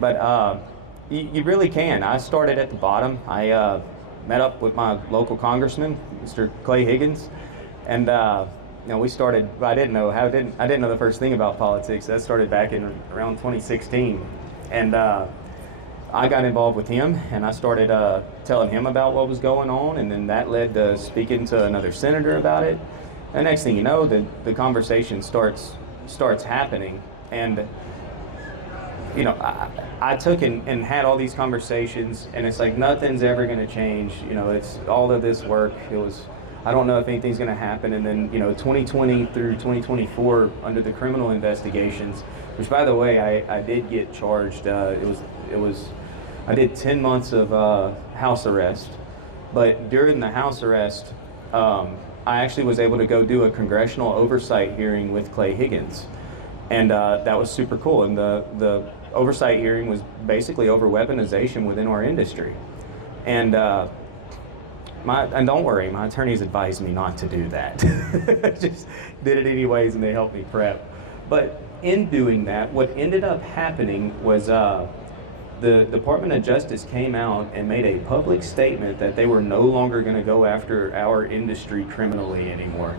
But you really can. I started at the bottom. I met up with my local congressman, Mr. Clay Higgins, and we started. I didn't know the first thing about politics. That started back in around 2016, and I got involved with him, and I started telling him about what was going on, and then that led to speaking to another senator about it. And next thing you know, the conversation starts happening, and I took and had all these conversations, and it's like nothing's ever going to change. It's all of this work. I don't know if anything's going to happen. And then 2020 through 2024 under the criminal investigations, which by the way I did get charged. I did 10 months of house arrest, but during the house arrest, I actually was able to go do a congressional oversight hearing with Clay Higgins, and that was super cool. And the oversight hearing was basically over weaponization within our industry. And don't worry, my attorneys advised me not to do that. Just did it anyways, and they helped me prep. But in doing that, what ended up happening was the Department of Justice came out and made a public statement that they were no longer going to go after our industry criminally anymore.